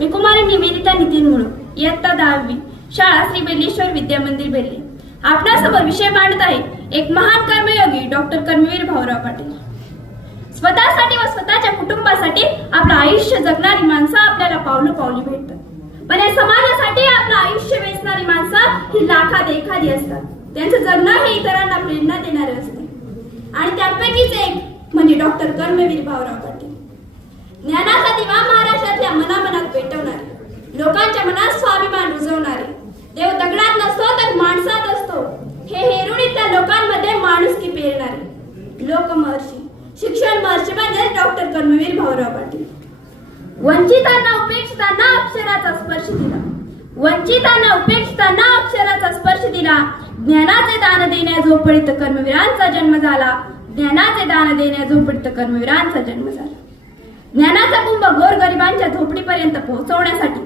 मी कुमारी निवेदिता नितीन मुळू इयत्ता दहावी शाळा श्री बेल्लेश्वर विद्या मंदिर बेल्ले आपणासमोर विषय मांडत आहे एक महान कर्मयोगी डॉक्टर कर्मवीर भाऊराव पाटील. स्वतःसाठी व स्वतःच्या कुटुंबासाठी आपलं आयुष्य जगणारी माणसं आपल्याला पावलं पावली भेटतात. पण या समाजासाठी आपलं आयुष्य वेचणारी माणसं ही लाखात एखादी असतात. त्यांचं जगणं हे इतरांना प्रेरणा देणारे असते. आणि त्यापैकीच एक म्हणजे डॉक्टर कर्मवीर भाऊराव पाटील. ज्ञानाचा दिवा मनात स्वाभिमान रुजवणारे. देव दगडात नसतो तर माणसात असतो. हे हेरून त्या लोकांमध्ये माणुसकी पेरणारे. लोकमहर्षी शिक्षण महर्षी म्हणजे डॉक्टर कर्मवीर भाऊराव पाटील. वंचितांना उपेक्षितांना अक्षराचा स्पर्श दिला. वंचितांना उपेक्षितांना अक्षराचा स्पर्श दिला. ज्ञानाचे दान देण्या झोपडीत कर्मवीरांचा जन्म झाला. ज्ञानाचे दान देण्या झोपडीत कर्मवीरांचा जन्म झाला. ज्ञानाचा कुंभ गोरगरिबांच्या झोपडीपर्यंत पोहोचवण्यासाठी